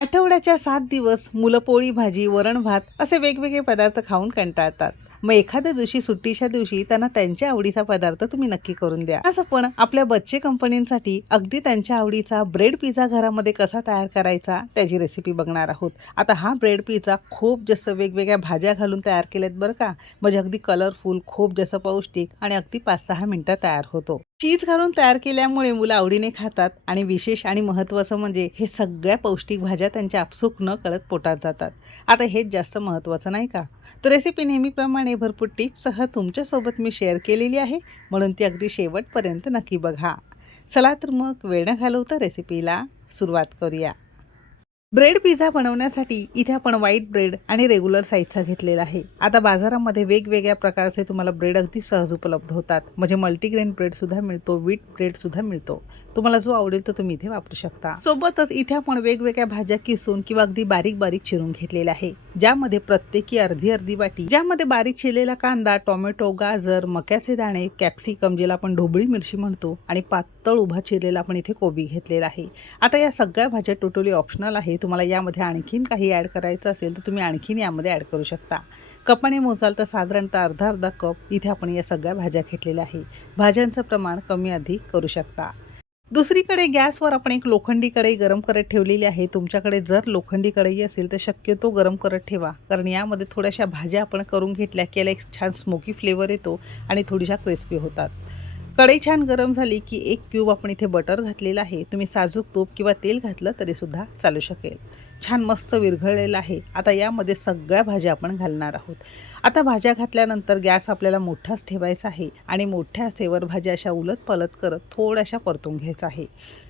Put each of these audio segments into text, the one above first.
आठवड्याच्या सात दिवस मुलं पोळी भाजी वरण भात असे वेगवेगळे पदार्थ खाऊन कंटाळतात. मग एखाद्या दिवशी सुट्टीच्या दिवशी त्यांना त्यांच्या आवडीचा पदार्थ तुम्ही नक्की करून द्या. असं पण आपल्या बच्चे कंपनीसाठी अगदी त्यांच्या आवडीचा ब्रेड पिझ्झा घरामध्ये कसा तयार करायचा त्याची रेसिपी बघणार आहोत. आता हा ब्रेड पिझ्झा खूप जास्त वेगवेगळ्या भाज्या घालून तयार केलेत बरं का म्हणजे अगदी कलरफुल खूप जास्त पौष्टिक आणि अगदी पाच सहा मिनटं तयार होतो. चीज घालून तयार केल्यामुळे मुलं आवडीने खातात आणि विशेष आणि महत्त्वाचं म्हणजे हे सगळ्या पौष्टिक भाज्या त्यांच्या आपसूक न कळत पोटात जातात. आता हेच जास्त महत्त्वाचं नाही का? तर रेसिपी नेहमीप्रमाणे भरपूर टिप्ससह तुमच्यासोबत मी शेअर केलेली आहे. म्हणून ती अगदी शेवटपर्यंत नक्की बघा. चला तर मग वेळ न घालवता रेसिपीला सुरुवात करूया. ब्रेड पिझ्झा बनवण्यासाठी इथे आपण व्हाईट ब्रेड आणि रेग्युलर साईजचा घेतलेला आहे. आता बाजारामध्ये वेगवेगळ्या प्रकारचे तुम्हाला ब्रेड अगदी सहज उपलब्ध होतात. म्हणजे मल्टीग्रेन ब्रेडसुद्धा मिळतो व्हीट ब्रेडसुद्धा मिळतो. तुम्हाला जो आवडेल तो तुम्ही इथे वापरू शकता. सोबतच इथे आपण वेगवेगळ्या भाज्या किसून किंवा अगदी बारीक बारीक चिरून घेतलेल्या आहे. ज्यामध्ये प्रत्येकी अर्धी अर्धी वाटी ज्यामध्ये बारीक चिरलेला कांदा टोमॅटो गाजर मक्याचे दाणे कॅप्सिकम ज्याला आपण ढोबळी मिरची म्हणतो आणि पातळ उभा चिरलेला आपण इथे कोबी घेतलेला आहे. आता या सगळ्या भाज्या टोटली ऑप्शनल आहेत. तुम्हाला यामध्ये आणखीन काही ॲड करायचं असेल तर तुम्ही आणखीन यामध्ये ॲड करू शकता. कपाने मोजाल तर साधारणतः अर्धा अर्धा कप इथे आपण या सगळ्या भाज्या घेतलेल्या आहे. भाज्यांचं प्रमाण कमी अधिक करू शकता. दुसरीकडे गॅसवर आपण एक लोखंडी कढई गरम करत ठेवलेली आहे. तुमच्याकडे जर लोखंडी कढई असेल तर शक्यतो गरम करत ठेवा. कारण यामध्ये थोड्याशा भाज्या आपण करून घेतल्या की याला एक छान स्मोकी फ्लेवर येतो आणि थोड्याशा क्रिस्पी होतात. कढई छान गरम झाली की एक क्यूब आपण इथे बटर घातलेलं आहे. तुम्ही साजूक तूप किंवा तेल घातलं तरीसुद्धा चालू शकेल. छान मस्त विरघळलेलं आहे. आता यामध्ये सगळ्या भाज्या आपण घालणार आहोत. आता भाज्या घातल्यानंतर गॅस आपल्याला मोठाच ठेवायचा आहे आणि मोठ्या सेवर भाज्या अशा उलट पलत करत थोड्याशा परतून घ्यायचं आहे.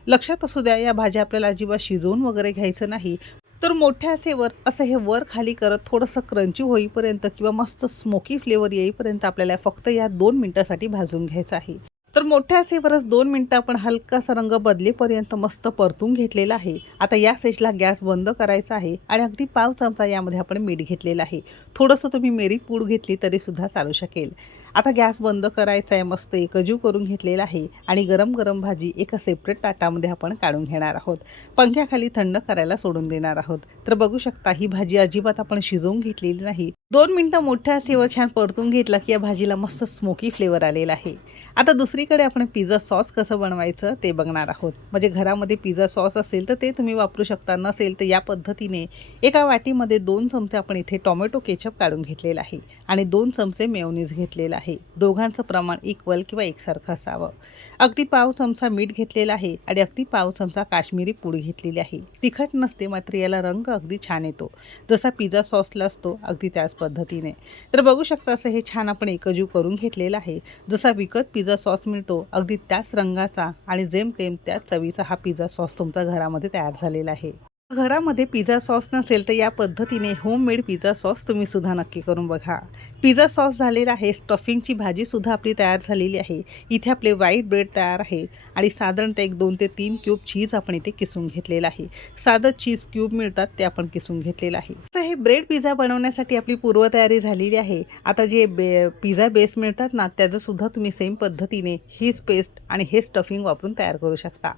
लक्षात असू द्या या भाज्या आपल्याला अजिबात शिजवून वगैरे घ्यायचं नाही. तर मोठ्या आसेवर असं हे वर खाली करत थोडंसं क्रंची होईपर्यंत किंवा मस्त स्मोकी फ्लेवर येईपर्यंत आपल्याला फक्त या दोन मिनटासाठी भाजून घ्यायचं आहे. तर मोठ्या सेवरच दोन मिनटं आपण हलकासा रंग बदलेपर्यंत मस्त परतून घेतलेला आहे. आता या सेजला गॅस बंद करायचा आहे आणि अगदी पाव चमचा यामध्ये आपण मीठ घेतलेलं आहे. थोडंसं तुम्ही मेरी पूड घेतली तरीसुद्धा चालू शकेल. आता गॅस बंद करायचा आहे मस्त एकजीव करून घेतलेला आहे आणि गरम गरम भाजी एका सेपरेट ताटामध्ये आपण काढून घेणार आहोत. पंख्याखाली थंड करायला सोडून देणार आहोत. तर बघू शकता ही भाजी अजिबात आपण शिजवून घेतलेली नाही. दोन मिनटं मोठ्या सेवर छान परतून घेतला की या भाजीला मस्त स्मोकी फ्लेवर आलेला आहे. आता दुसरीकडे आपण पिझ्झा सॉस कसं बनवायचं ते बघणार आहोत. म्हणजे घरामध्ये पिझ्झा सॉस असेल तर ते तुम्ही वापरू शकता नसेल तर या पद्धतीने एका वाटीमध्ये दोन चमचे आपण इथे टोमॅटो केचप काढून घेतलेला आहे आणि दोन चमचे मेओनीज घेतलेला आहे. दोघांचं प्रमाण इक्वल किंवा एकसारखं असावं. अगदी पाव चमचा मीठ घेतलेला आहे आणि अगदी पाव चमचा काश्मीरी पूड घेतलेली आहे. तिखट नसते मात्र याला रंग अगदी छान येतो. जसा पिझ्झा सॉसला असतो अगदी त्याच पद्धतीने. तर बघू शकता असं हे छान आपण एकजीव करून घेतलेलं आहे. जसा विकत पिझ्झा सॉस मिळतो अगदी त्याच रंगाचा आणि जेमतेम त्याच चवीचा हा पिझ्झा सॉस तुमच्या घरामध्ये तयार झालेला आहे. घरामध्ये पिझ्झा सॉस नसेल तर या पद्धतीने होममेड पिझ्झा सॉस तुम्ही सुद्धा नक्की करून बघा. पिझ्झा सॉस झालेला आहे स्टफिंगची भाजीसुद्धा आपली तयार झालेली आहे. इथे आपले व्हाईट ब्रेड तयार आहे आणि साधारणतः एक दोन ते तीन क्यूब चीज आपण इथे किसून घेतलेलं आहे. साधं चीज क्यूब मिळतात ते आपण किसून घेतलेलं आहे. तर हे ब्रेड पिझ्झा बनवण्यासाठी आपली पूर्वतयारी झालेली आहे. आता जे बे पिझ्झा बेस मिळतात ना त्याचंसुद्धा तुम्ही सेम पद्धतीने हीच पेस्ट आणि हे स्टफिंग वापरून तयार करू शकता.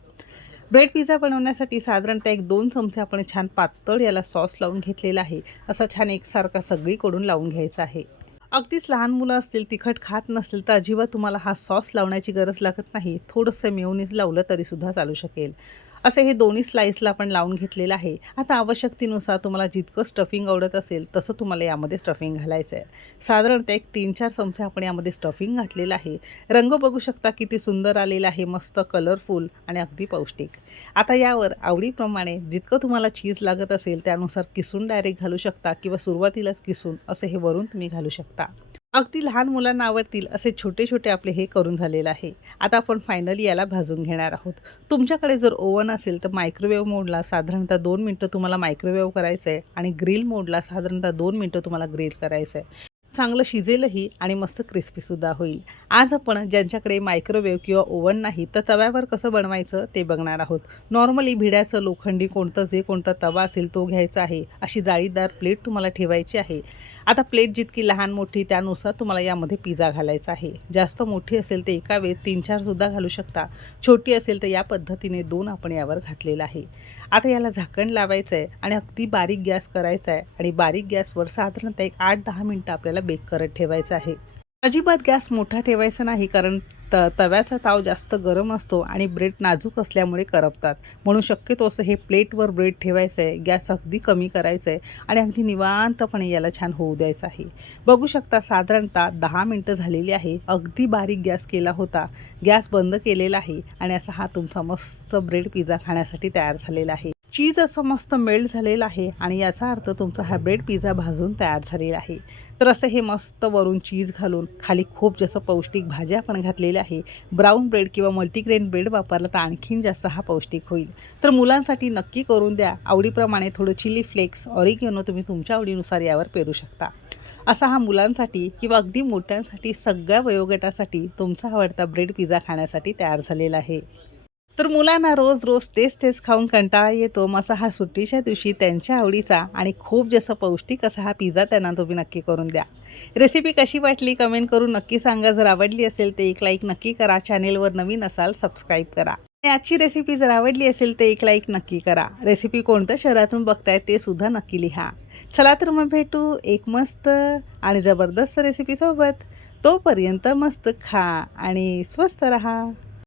ब्रेड पिझ्झा बनवण्यासाठी साधारणतः एक दोन चमचे आपण छान पातळ याला सॉस लावून घेतलेला आहे. असा छान एकसारखा सगळीकडून लावून घ्यायचा आहे. अगदीच लहान मुलं असतील तिखट खात नसेल तर अजिबात तुम्हाला हा सॉस लावण्याची गरज लागत नाही. थोडंसं मेवनीज लावलं तरीसुद्धा चालू शकेल. असे हे दोन्ही स्लाईसला आपण लावून घेतलेलं आहे. आता आवश्यकतेनुसार तुम्हाला जितकं स्टफिंग आवडत असेल तसं तुम्हाला यामध्ये स्टफिंग घालायचं आहे. साधारणतः एक तीन चार चमचे आपण यामध्ये स्टफिंग घातलेलं आहे. रंग बघू शकता किती सुंदर आलेला आहे मस्त कलरफुल आणि अगदी पौष्टिक. आता यावर आवडीप्रमाणे जितकं तुम्हाला चीज लागत असेल त्यानुसार किसून डायरेक्ट घालू शकता किंवा सुरुवातीलाच किसून असे हे वरून तुम्ही घालू शकता. अगदी लहान मुलांना आवडतील असे छोटे छोटे आपले हे करून झालेलं आहे. आता आपण फायनली याला भाजून घेणार आहोत. तुमच्याकडे जर ओव्हन असेल तर मायक्रोवेव्ह मोडला साधारणतः दोन मिनटं तुम्हाला मायक्रोवेव्ह करायचं आहे आणि ग्रिल मोडला साधारणतः दोन मिनटं तुम्हाला ग्रिल करायचं आहे चांगलं शिजेलही आणि मस्त क्रिस्पीसुद्धा होईल. आज आपण ज्यांच्याकडे मायक्रोवेव्ह किंवा ओव्हन नाही तर तव्यावर कसं बनवायचं ते बघणार आहोत. नॉर्मली भिड्याचं लोखंडी कोणतं जे कोणता तवा असेल तो घ्यायचा आहे. अशी जाळीदार प्लेट तुम्हाला ठेवायची आहे. आता प्लेट जितकी लहान मोठी त्यानुसार तुम्हाला यामध्ये पिझ्झा घालायचा आहे. जास्त मोठी असेल तर एका वेळेत तीन चारसुद्धा घालू शकता. छोटी असेल तर या पद्धतीने दोन आपण यावर घातलेला आहे. आता याला झाकण लावायचं आहे आणि अगदी बारीक गॅस करायचा आहे आणि बारीक गॅसवर साधारणतः एक आठ दहा मिनटं आपल्याला बेक करत ठेवायचं आहे. अजिबात गॅस मोठा ठेवायचा नाही कारण त तव्याचा ताव जास्त गरम असतो आणि ब्रेड नाजूक असल्यामुळे करपतात. म्हणून शक्यतो असं हे प्लेटवर ब्रेड ठेवायचं आहे गॅस अगदी कमी करायचं आहे आणि अगदी निवांतपणे याला छान होऊ द्यायचं आहे. बघू शकता साधारणतः दहा मिनटं झालेली आहे. अगदी बारीक गॅस केला होता. गॅस बंद केलेला आहे आणि असा हा तुमचा मस्त ब्रेड पिझ्झा खाण्यासाठी तयार झालेला आहे. चीज असं मस्त मेल्ट झालेलं आहे आणि याचा अर्थ तुमचा हा ब्रेड पिझ्झा भाजून तयार झालेला आहे. तर असं हे मस्त वरून चीज घालून खाली खूप जसं पौष्टिक भाज्या आपण घातलेल्या आहे. ब्राऊन ब्रेड किंवा मल्टीग्रेन ब्रेड वापरला तर आणखीन जास्त हा पौष्टिक होईल. तर मुलांसाठी नक्की करून द्या. आवडीप्रमाणे थोडं चिली फ्लेक्स ऑरिगेनो तुम्ही तुमच्या आवडीनुसार यावर पेरू शकता. असा हा मुलांसाठी किंवा अगदी मोठ्यांसाठी सगळ्या वयोगटासाठी तुमचा आवडता ब्रेड पिझ्झा खाण्यासाठी तयार झालेला आहे. तर मुलांना रोज रोज तेच तेच खाऊन कंटाळा येतो. मग असा हा सुट्टीच्या दिवशी त्यांच्या आवडीचा आणि खूप जसं पौष्टिक असा हा पिझ्झा त्यांना तुम्ही नक्की करून द्या. रेसिपी कशी वाटली कमेंट करून नक्की सांगा. जर आवडली असेल तर एक लाईक नक्की करा. चॅनेलवर नवीन असाल सबस्क्राईब करा. आणि आजची रेसिपी जर आवडली असेल तर एक लाईक नक्की करा. रेसिपी कोणत्या शहरातून बघताय ते सुद्धा नक्की लिहा. चला तर मग भेटू एक मस्त आणि जबरदस्त रेसिपीसोबत तोपर्यंत मस्त खा आणि स्वस्त रहा.